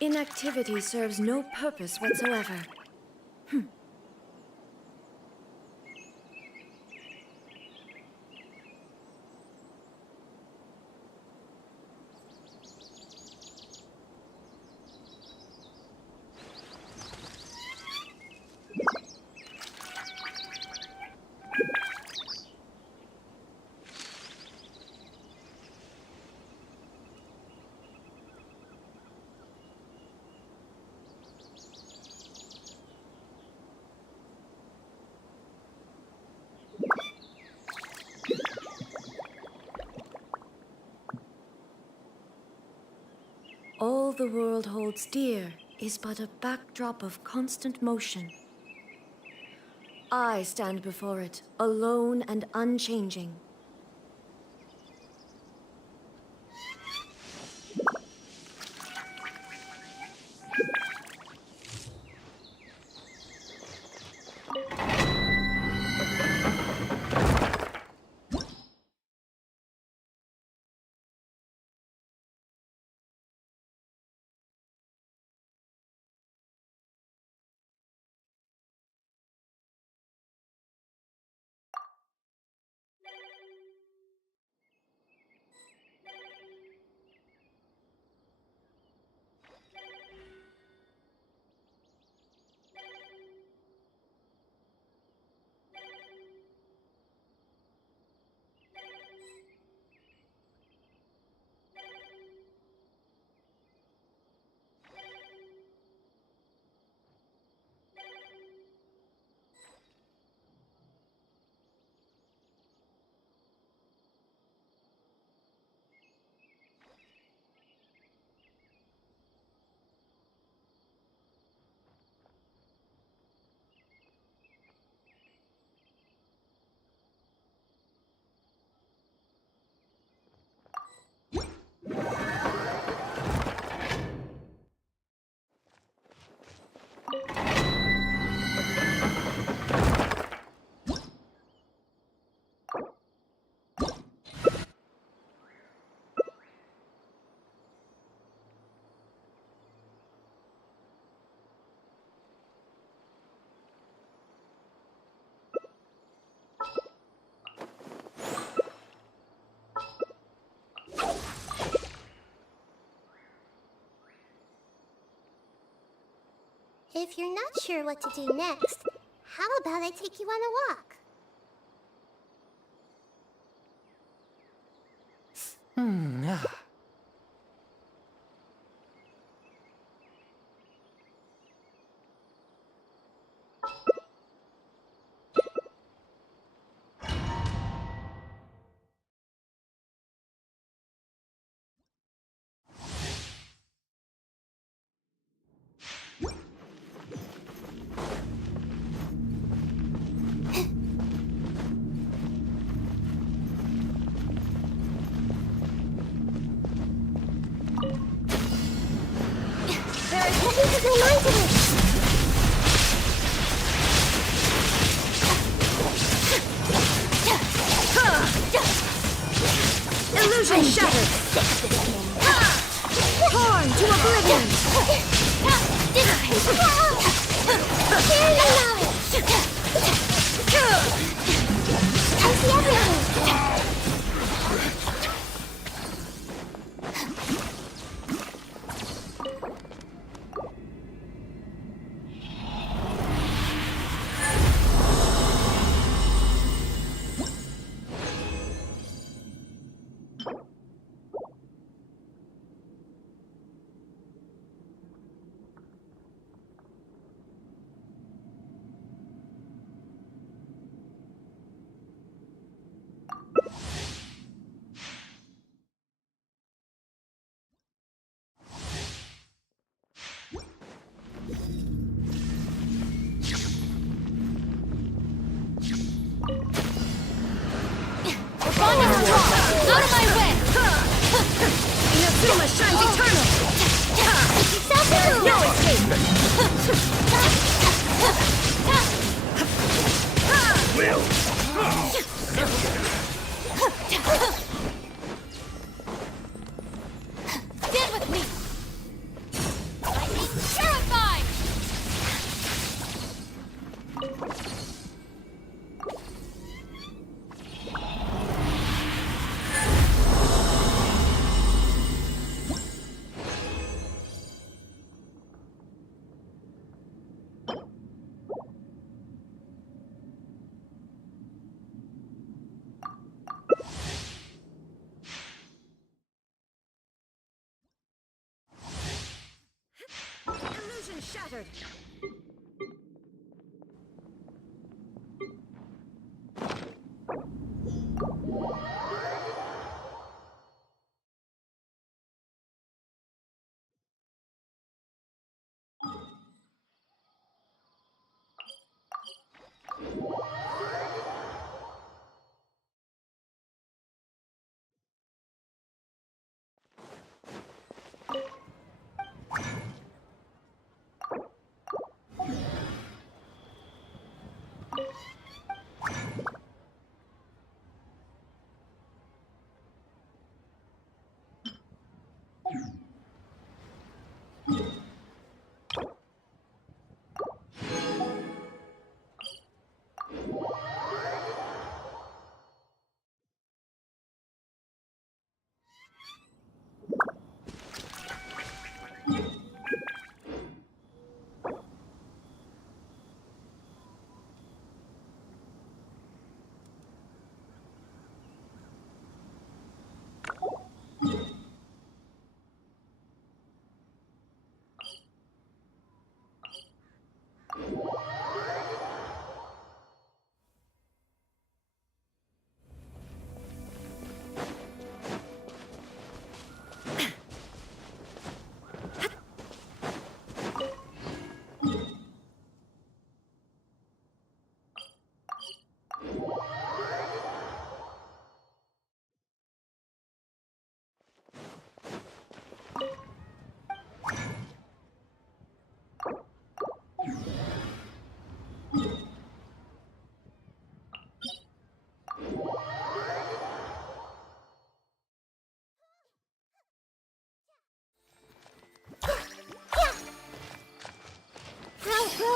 Inactivity serves no purpose whatsoever. All the world holds dear is but a backdrop of constant motion. I stand before it, alone and unchanging. If you're not sure what to do next, how about I take you on a walk? Illusion shattered! Torn to oblivion! I see everything! Out of my way! Inazuma shines eternal! There is no escape! Stand with me! shattered!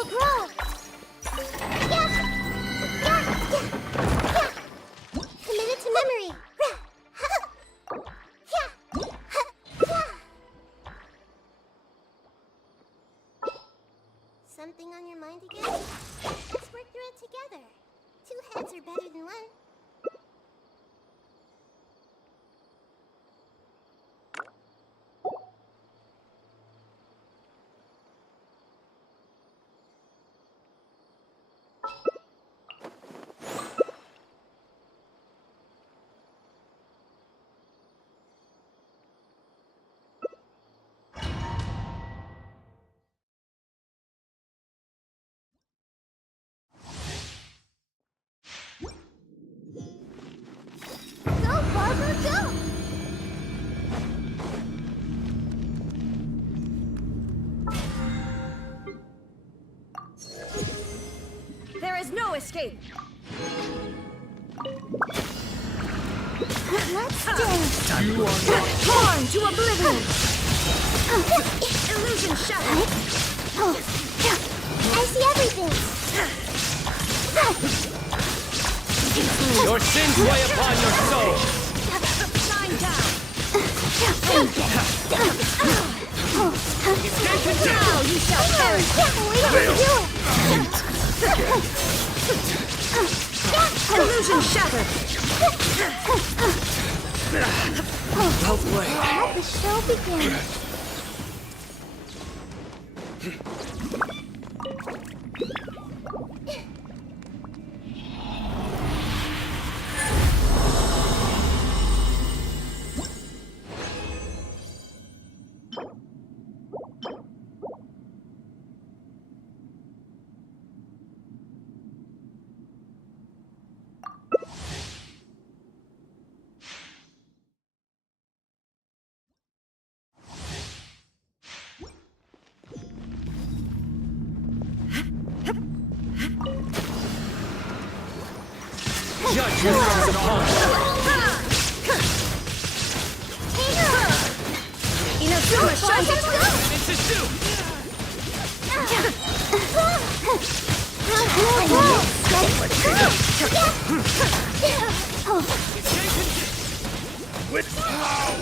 Grow! Yeah! Committed to memory! Something on your mind again? Let's work through it together. 2 heads are better than 1. Go, Barbara, go! There is no escape! Let's dance! Torn to oblivion! Illusion shattered! I see everything! Your sins weigh upon your soul! Shine down! Now you shall perish! Illusion shattered! Let the show begin. Judge yourselves upon Inazuma Shangetsu! It's a suit! With power!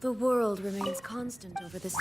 The world remains constant over this.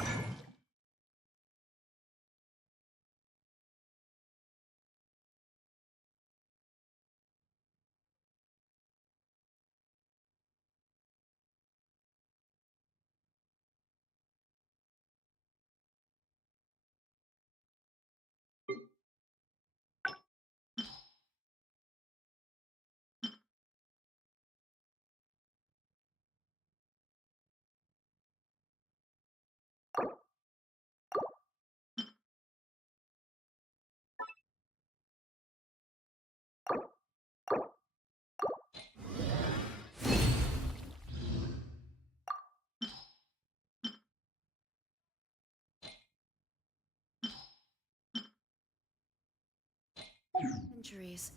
Centuries.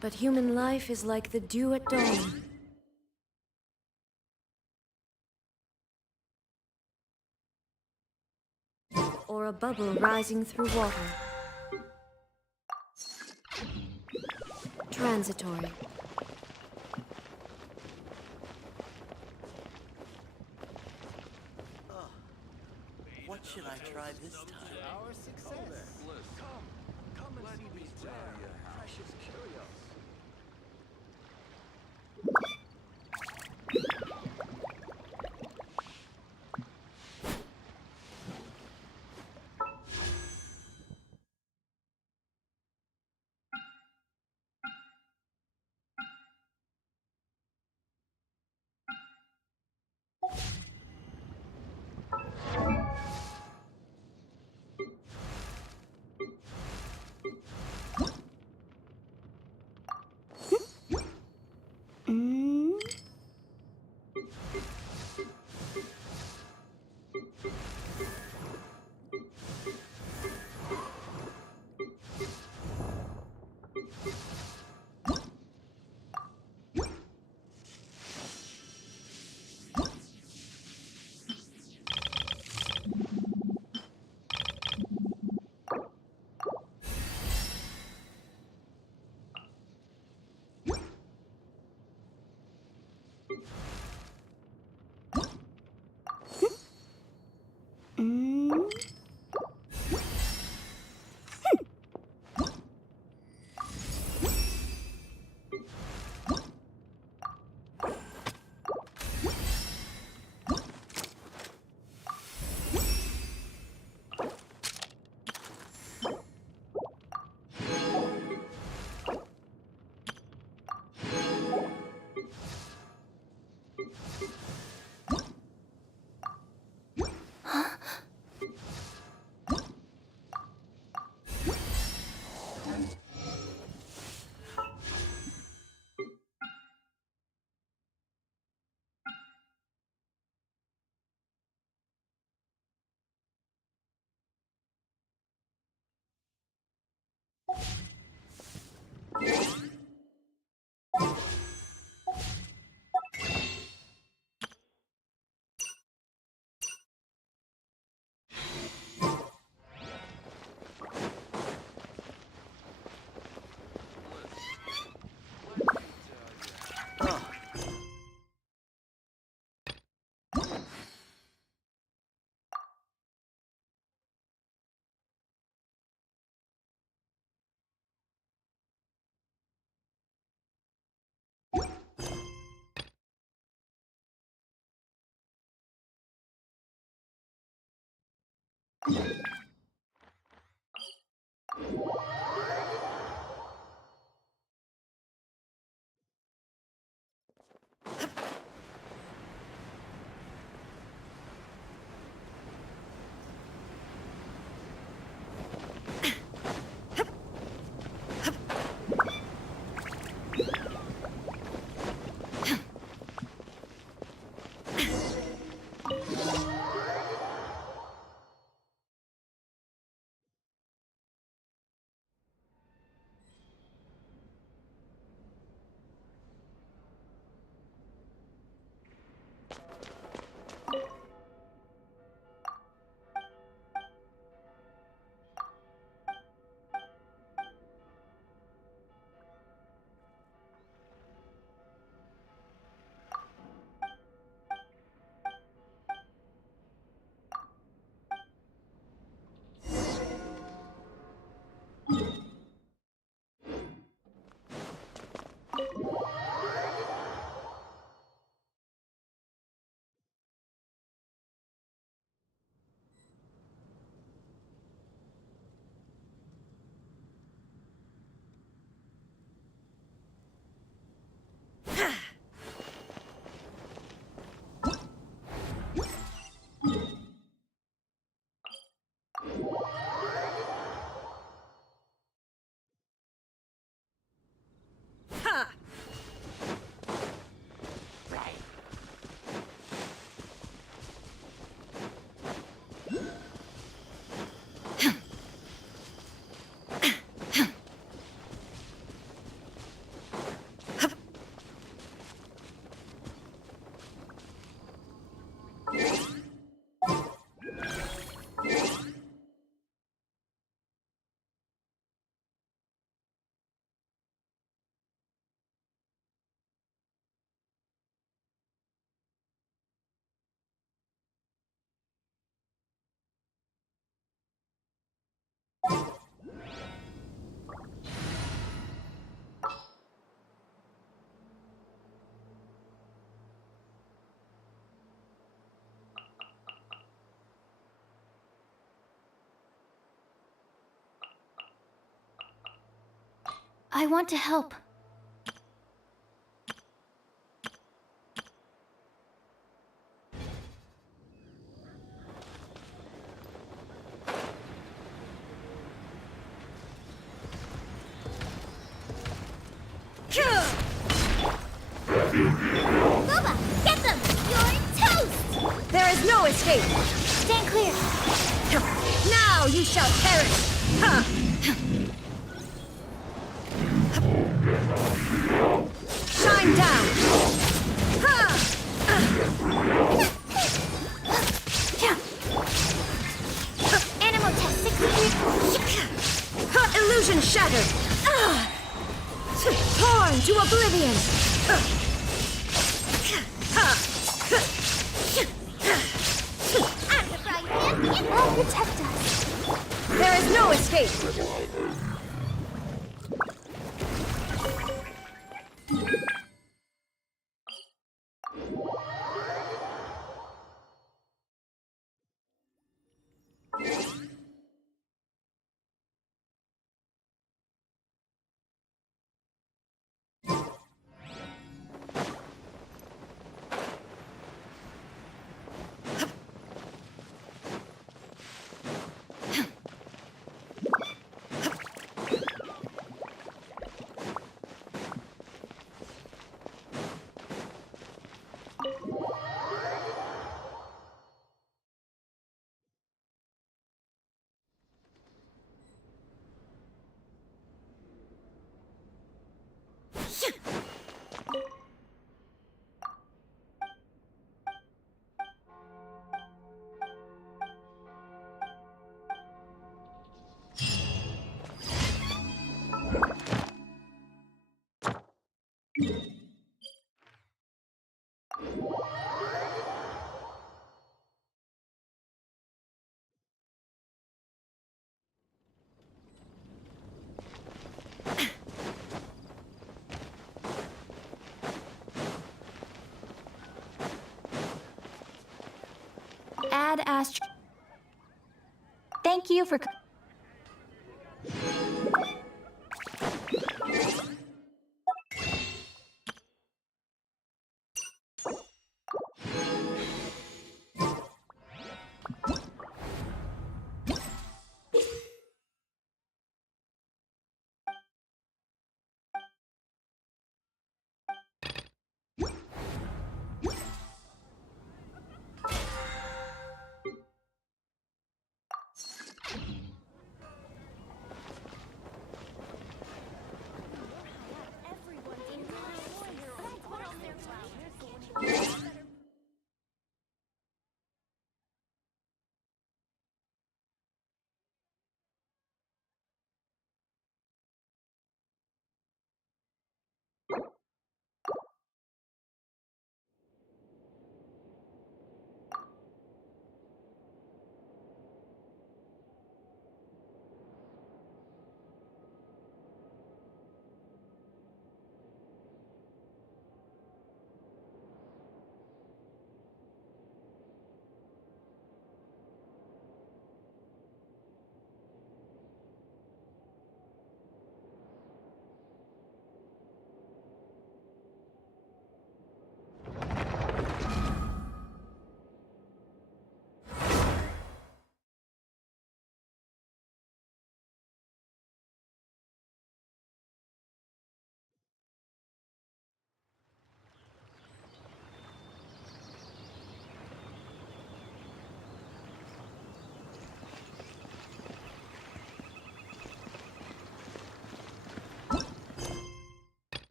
But human life is like the dew at dawn. Or a bubble rising through water. Transitory. What should I try this time? Our success. Come and see these rare, precious curios. I want to help. Boba, get them! You're toast! There is no escape! Stand clear. Now you shall perish! Ha! Shine down! Ha! Animal test 60. Ha! Illusion shattered! Ah! Torn to oblivion! I'm the frying pan. It will protect us. There is no escape! Ad Ast. Thank you for.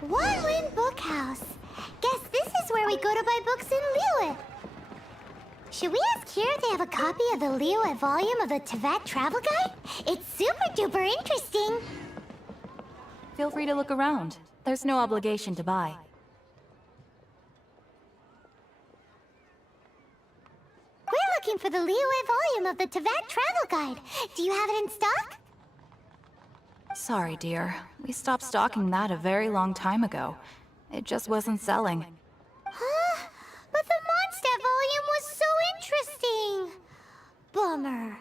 One Win Bookhouse. Guess this is where we go to buy books in Liyue. Should we ask here if they have a copy of the Liyue volume of the Tevat Travel Guide? It's super duper interesting. Feel free to look around. There's no obligation to buy. We're looking for the Liyue volume of the Tevat Travel Guide. Do you have it in stock? Sorry, dear. We stopped stocking that a very long time ago. It just wasn't selling. Huh? But the Mondstadt volume was so interesting. Bummer.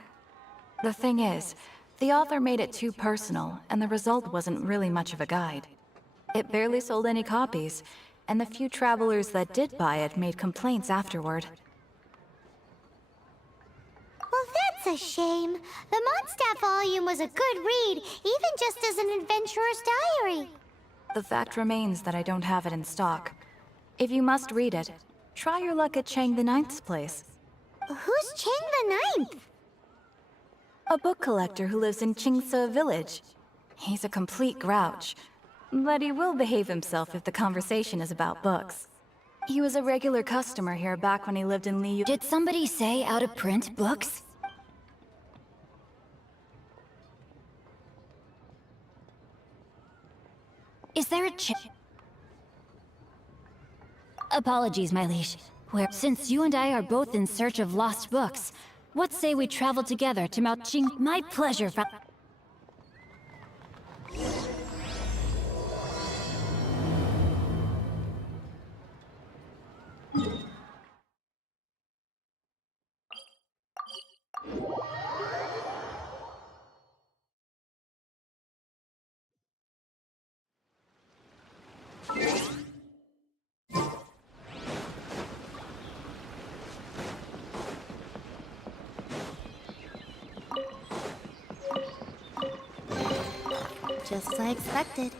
The thing is, the author made it too personal, and the result wasn't really much of a guide. It barely sold any copies, and the few travelers that did buy it made complaints afterward. Well, that's a shame. The Mondstadt volume was a good read, even just as an adventurer's diary. The fact remains that I don't have it in stock. If you must read it, try your luck at Chang the Ninth's place. Who's Chang the Ninth? A book collector who lives in Qingse village. He's a complete grouch, but he will behave himself if the conversation is about books. He was a regular customer here back when he lived in Liyue. Did somebody say out-of-print books? Is there a Apologies, my liege. Since you and I are both in search of lost books, what say we travel together to Mount Qing? My pleasure, Just as I expected.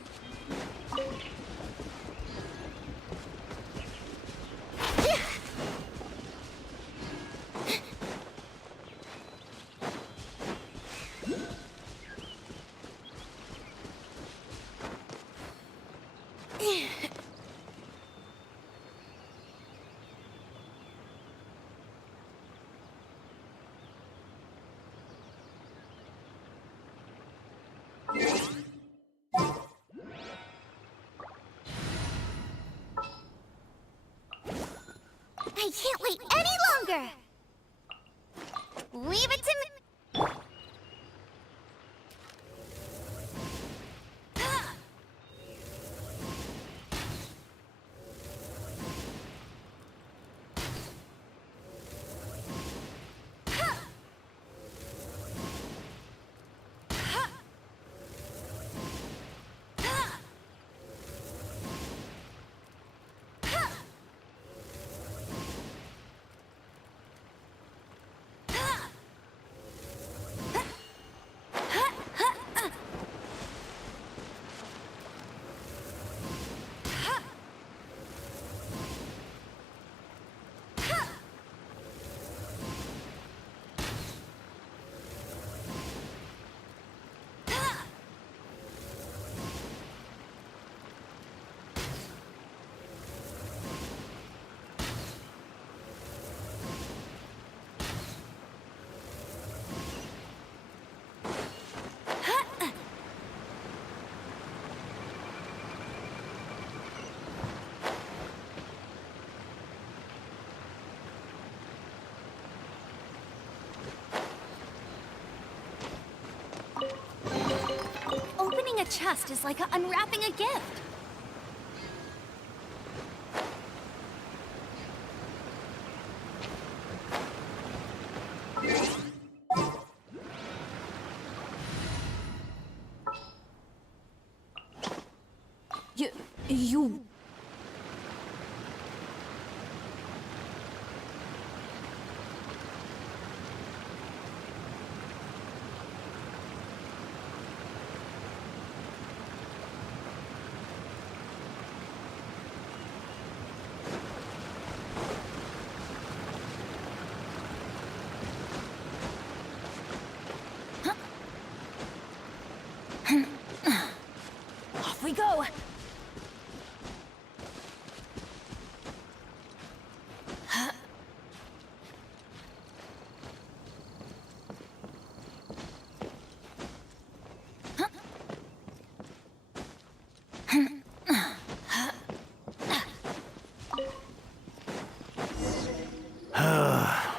I can't wait any longer! Leave it to me! chest is like unwrapping a gift. You... Off we go!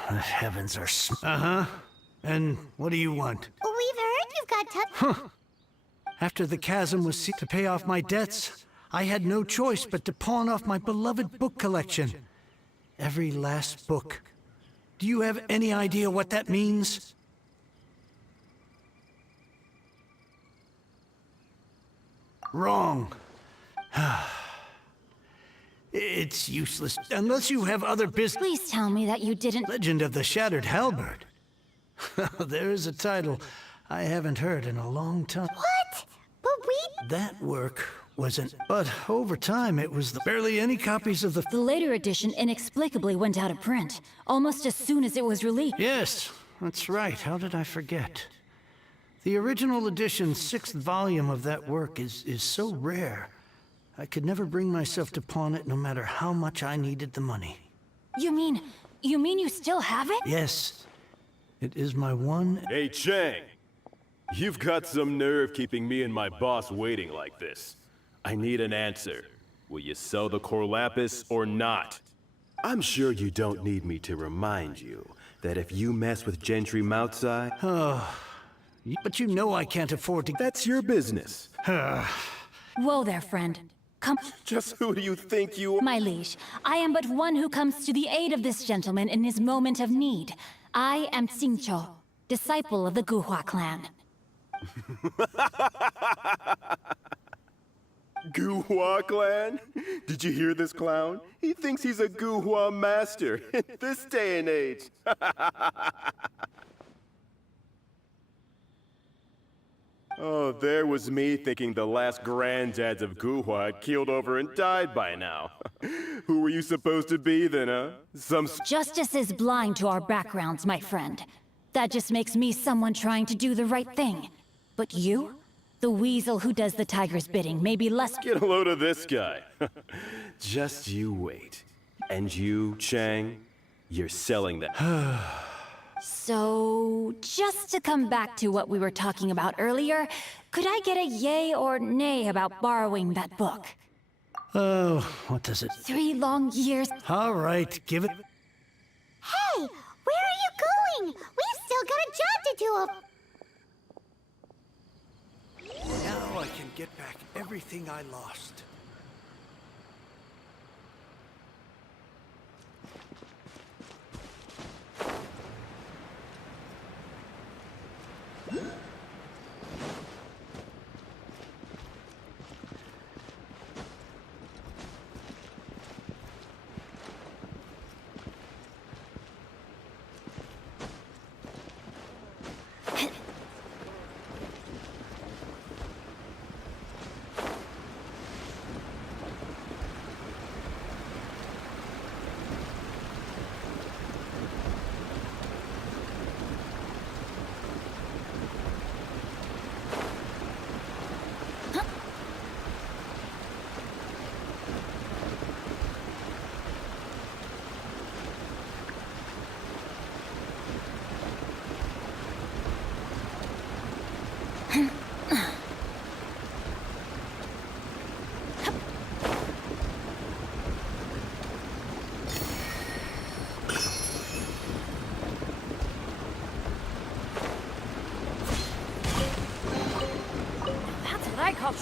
The heavens are Uh-huh. And what do you want? We've heard you've got After the chasm was to pay off my debts, I had no choice but to pawn off my beloved book collection. Every last book. Do you have any idea what that means? Wrong. It's useless, unless you have other business. Please tell me that you didn't... Legend of the Shattered Halberd. There is a title I haven't heard in a long time. What? But we... That work wasn't... But over time, it was barely any copies of the... The later edition inexplicably went out of print, almost as soon as it was released. Yes, that's right. How did I forget? The original edition's 6th volume of that work is so rare. I could never bring myself to pawn it no matter how much I needed the money. You mean you still have it? Yes. It is my one... Hey, Chang! You've got some nerve keeping me and my boss waiting like this. I need an answer. Will you sell the core lapis or not? I'm sure you don't need me to remind you that if you mess with Gentry Moutsai... But you know I can't afford to... That's your business. Whoa there, friend. Come... Just who do you think you are? My liege, I am but one who comes to the aid of this gentleman in his moment of need. I am Xingqiu, disciple of the Guhua clan. Guhua clan? Did you hear this clown? He thinks he's a Guhua master in this day and age. Oh, there was me thinking the last granddads of Guhua had keeled over and died by now. Who were you supposed to be then, huh? Justice is blind to our backgrounds, my friend. That just makes me someone trying to do the right thing. But you? The weasel who does the tiger's bidding may be less... Get a load of this guy. Just you wait. And you, Chang, you're selling that... So, just to come back to what we were talking about earlier, could I get a yay or nay about borrowing that book? Oh, what does it... 3 long years... All right, give it... Hey! Where are you going? We've still got a job to do. Now I can get back everything I lost.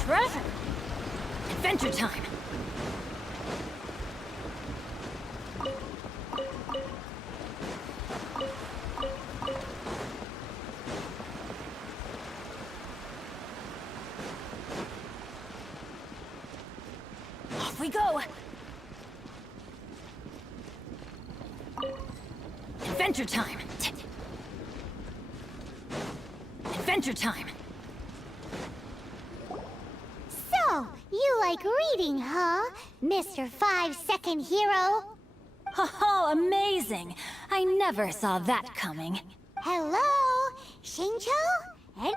breath. Adventure time. Off we go. Adventure time. Adventure time. So, you like reading, huh? Mr. 5-second hero? Oh, amazing! I never saw that coming. Hello? Shincho?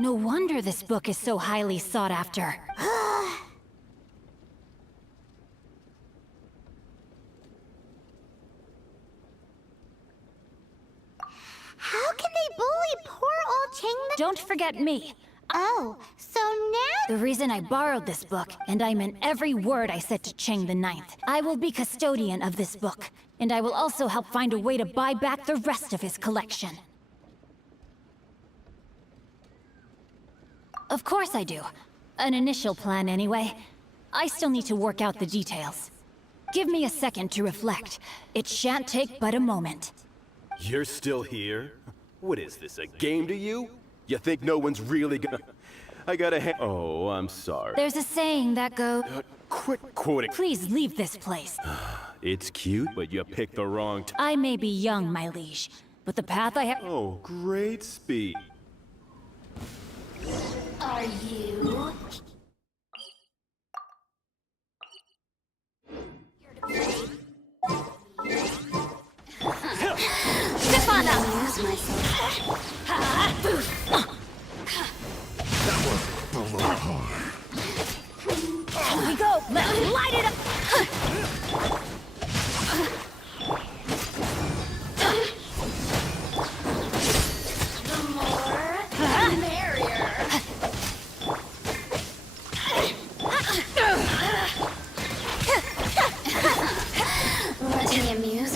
No wonder this book is so highly sought after. How can they bully poor old Cheng? Don't forget me. Oh, so now... The reason I borrowed this book, and I meant every word I said to Cheng the Ninth. I will be custodian of this book, and I will also help find a way to buy back the rest of his collection. Of course I do. An initial plan anyway. I still need to work out the details. Give me a second to reflect. It shan't take but a moment. You're still here? What is this, a game to you? You think no one's really gonna... I gotta Oh, I'm sorry. There's a saying that goes... Quit quoting. Please leave this place. It's cute, but you picked the wrong I may be young, my liege, but the path I have... Oh, great speed. Are you... Step on up! Here we go! Let's light it up! Let me amuse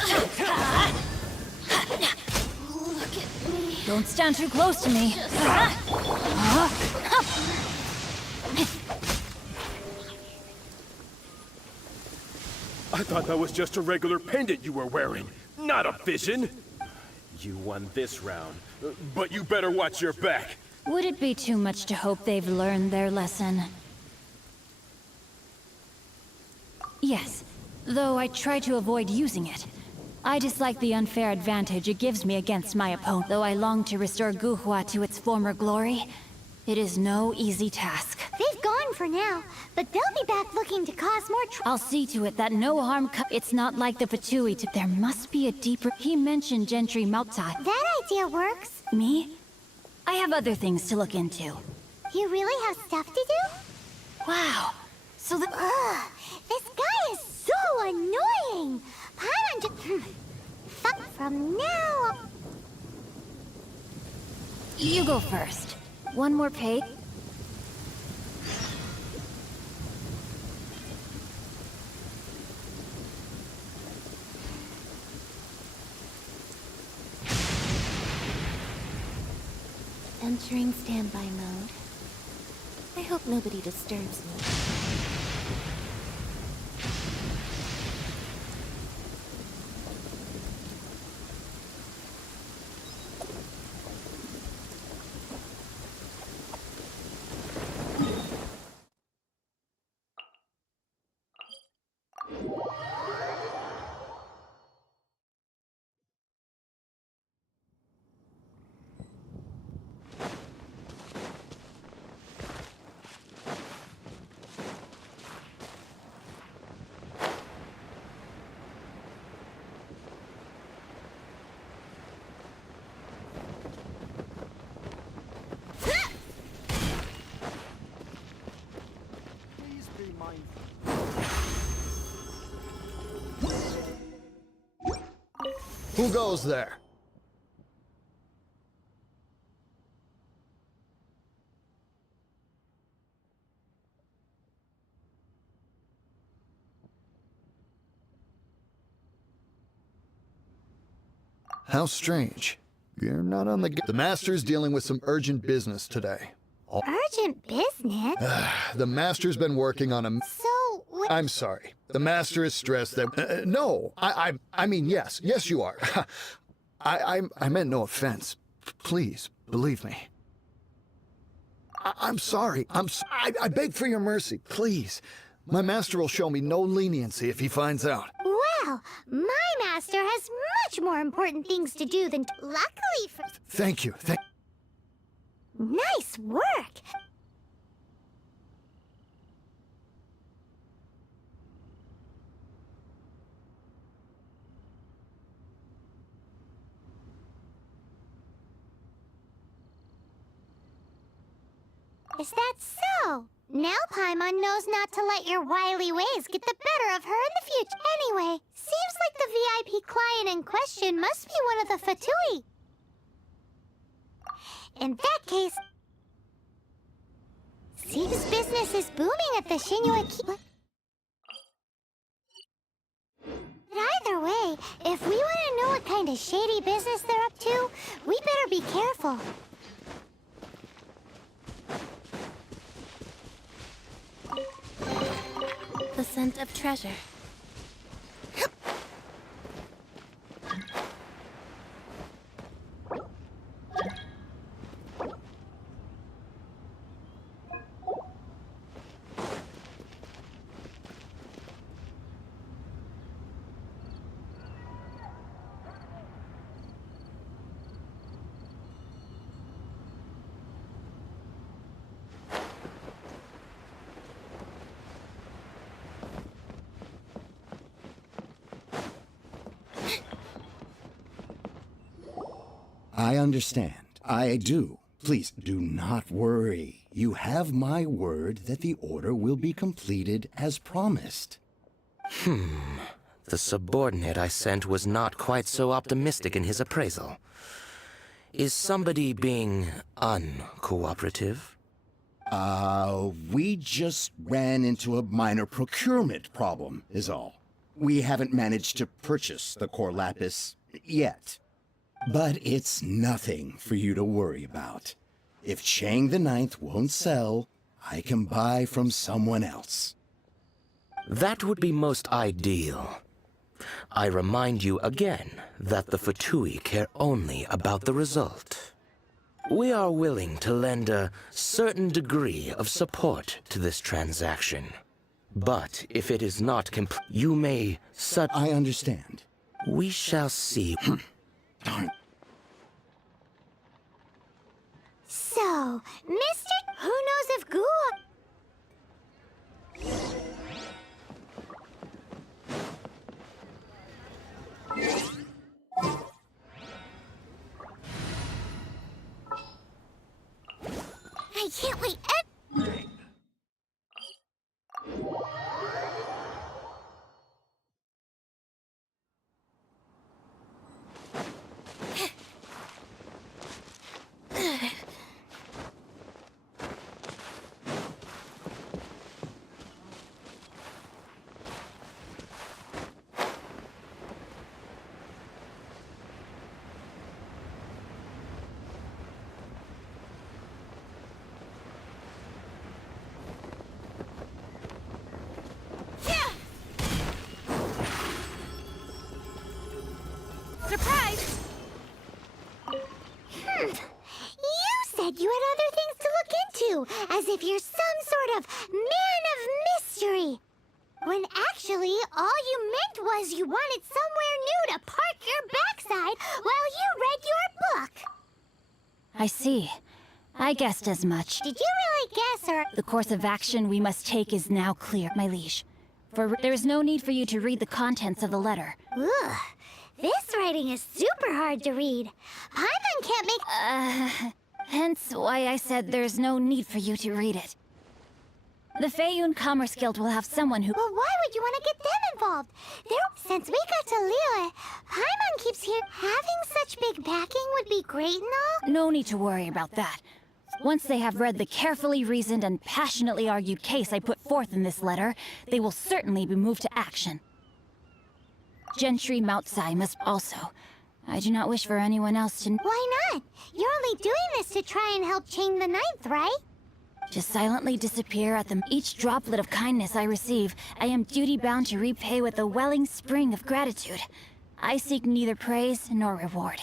myself a little. Look at me. Don't stand too close to me. I thought that was just a regular pendant you were wearing, not a vision. You won this round, but you better watch your back. Would it be too much to hope they've learned their lesson? Yes, though I try to avoid using it. I dislike the unfair advantage it gives me against my opponent. Though I long to restore Guhua to its former glory, it is no easy task. They've gone for now, but they'll be back looking to cause more trouble. I'll see to it that no harm It's not like the Fatui to... There must be a deeper... He mentioned Gentry Mautai. That idea works. Me? I have other things to look into. You really have stuff to do? Wow. So the... Ugh, this guy is so annoying. Paimon just... Fuck from now. You go first. One more page. Entering standby mode. I hope nobody disturbs me. Who goes there? How strange. You're not on the... The Master's dealing with some urgent business today. Urgent business? The Master's been working on a... So, I'm sorry. The Master is stressed that... no, I mean, yes. Yes, you are. I meant no offense. Please, believe me. I'm sorry. I beg for your mercy, please. My Master will show me no leniency if he finds out. Well, my master has much more important things to do than... Luckily for... Thank you. Nice work! Is that so? Now Paimon knows not to let your wily ways get the better of her in the future. Anyway, seems like the VIP client in question must be one of the Fatui. In that case... Seems business is booming at the Shinua Keep. Either way, if we want to know what kind of shady business they're up to, we better be careful. The scent of treasure. I understand. I do. Please do not worry. You have my word that the order will be completed as promised. The subordinate I sent was not quite so optimistic in his appraisal. Is somebody being uncooperative? We just ran into a minor procurement problem, is all. We haven't managed to purchase the core lapis yet. But it's nothing for you to worry about. If Chang the Ninth won't sell, I can buy from someone else. That would be most ideal. I remind you again that the Fatui care only about the result. We are willing to lend a certain degree of support to this transaction. But if it is not complete, you may I understand. We shall see. Darn. So, Mr. Who knows if Gua... I can't wait. Surprise! You said you had other things to look into, as if you're some sort of man of mystery. When actually, all you meant was you wanted somewhere new to park your backside while you read your book. I see. I guessed as much. Did you really guess, or... The course of action we must take is now clear, my liege. For there is no need for you to read the contents of the letter. Ugh, this writing is super hard to read. Paimon can't make... Hence why I said there's no need for you to read it. The Feiyun Commerce Guild will have someone who... Well, why would you want to get them involved? Since we got to Liyue, Paimon keeps here. Having such big backing would be great and all. No need to worry about that. Once they have read the carefully reasoned and passionately argued case I put forth in this letter, they will certainly be moved to action. Gentry Mount Sai must also... I do not wish for anyone else to... Why not? You're only doing this to try and help Chang the Ninth, right? To silently disappear at them. Each droplet of kindness I receive, I am duty-bound to repay with a welling spring of gratitude. I seek neither praise nor reward.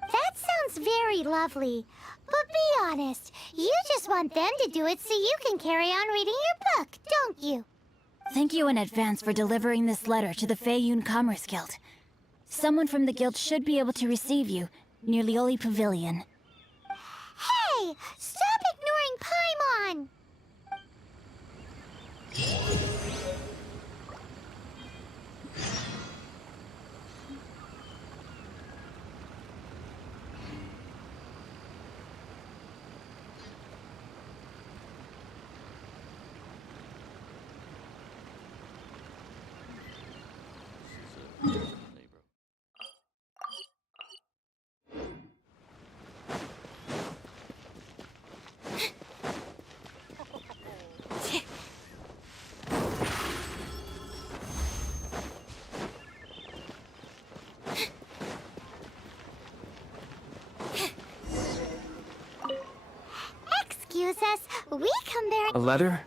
That sounds very lovely. But be honest, you just want them to do it so you can carry on reading your book, don't you? Thank you in advance for delivering this letter to the Feiyun Commerce Guild. Someone from the guild should be able to receive you, near Lioli Pavilion. Hey! Stop ignoring Paimon! Excuse us, we come there. A letter?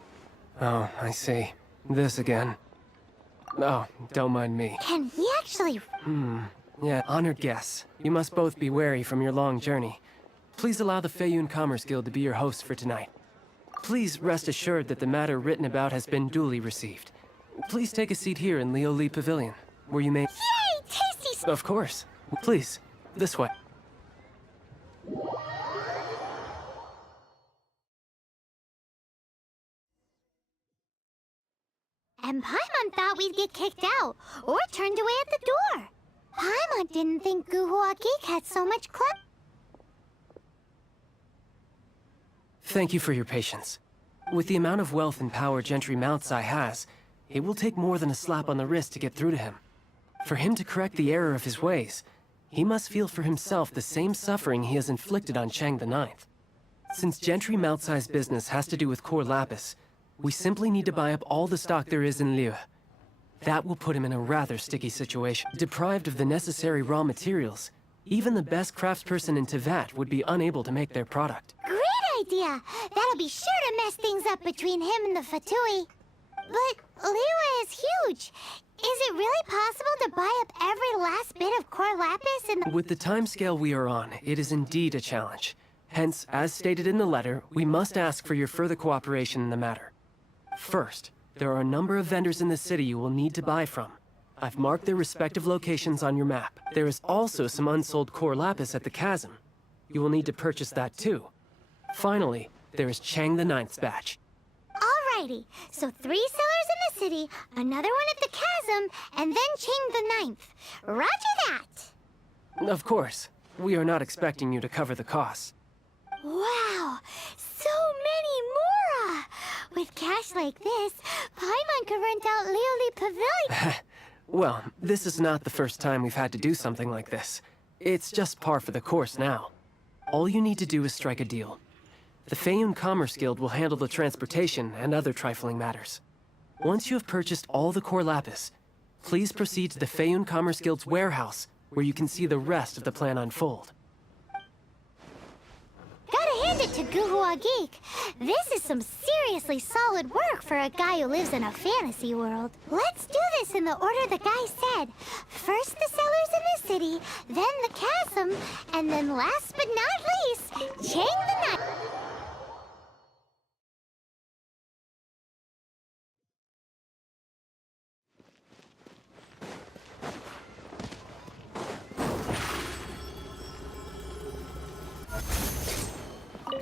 Oh, I see. This again. Oh, don't mind me. Can he actually... Yeah, honored guests. You must both be wary from your long journey. Please allow the Feiyun Commerce Guild to be your host for tonight. Please rest assured that the matter written about has been duly received. Please take a seat here in Lioli Pavilion, where you may... Yay! Tasty... Of course. Please, this way. And Paimon thought we'd get kicked out, or turned away at the door. Paimon didn't think Guhua Geek had so much club. Thank you for your patience. With the amount of wealth and power Gentry Moutsai has, it will take more than a slap on the wrist to get through to him. For him to correct the error of his ways, he must feel for himself the same suffering he has inflicted on Chang the Ninth. Since Gentry Moutsai's business has to do with core lapis, we simply need to buy up all the stock there is in Liyue. That will put him in a rather sticky situation. Deprived of the necessary raw materials, even the best craftsperson in Teyvat would be unable to make their product. Great idea! That'll be sure to mess things up between him and the Fatui. But Liyue is huge. Is it really possible to buy up every last bit of core lapis in the... With the timescale we are on, it is indeed a challenge. Hence, as stated in the letter, we must ask for your further cooperation in the matter. First, there are a number of vendors in the city you will need to buy from. I've marked their respective locations on your map. There is also some unsold core lapis at the chasm. You will need to purchase that too. Finally, there is Chang the Ninth's batch. Alrighty, so 3 sellers in the city, another one at the chasm, and then Chang the Ninth. Roger that! Of course, we are not expecting you to cover the costs. Wow, so many Mora! With cash like this, Paimon could rent out Lioli Pavilion. Well, this is not the first time we've had to do something like this. It's just par for the course now. All you need to do is strike a deal. The Feiyun Commerce Guild will handle the transportation and other trifling matters. Once you have purchased all the core lapis, please proceed to the Feiyun Commerce Guild's warehouse, where you can see the rest of the plan unfold. Gotta hand it to Guhua Geek. This is some seriously solid work for a guy who lives in a fantasy world. Let's do this in the order the guy said. First the sellers in the city, then the chasm, and then last but not least, Chang the Ninth.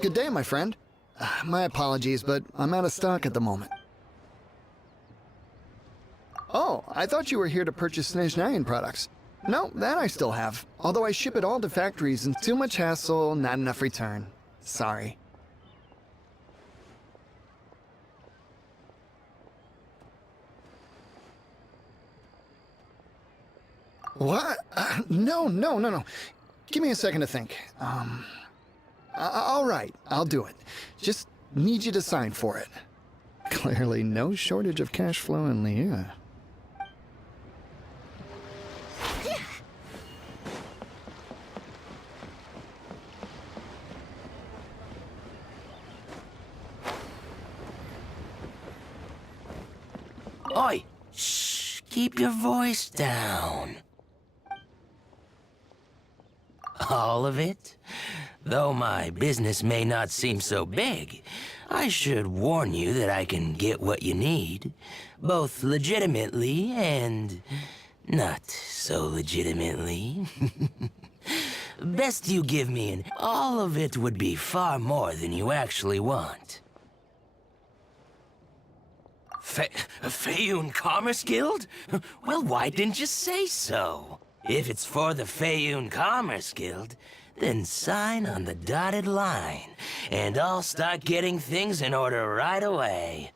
Good day, my friend. My apologies, but I'm out of stock at the moment. Oh, I thought you were here to purchase Snezhnayan products. No, that I still have. Although I ship it all to factories and too much hassle, not enough return. Sorry. What? No. Give me a second to think. All right, I'll do it. Just need you to sign for it. Clearly no shortage of cash flow in Liyue. Oi! Shh! Keep your voice down. All of it? Though my business may not seem so big, I should warn you that I can get what you need, both legitimately and not so legitimately. Best you give me an all of it would be far more than you actually want. Feiyun Commerce Guild? Well, why didn't you say so? If it's for the Feiyun Commerce Guild, then sign on the dotted line, and I'll start getting things in order right away.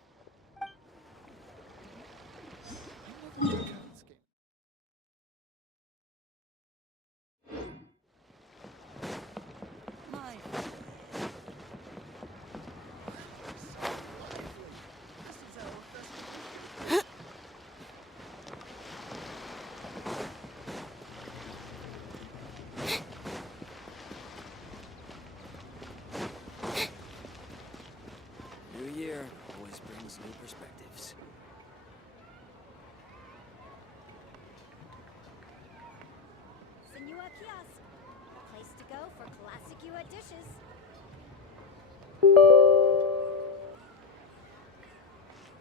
New year always brings new perspectives. Senua Kiosk. Place to go for classic Yua dishes.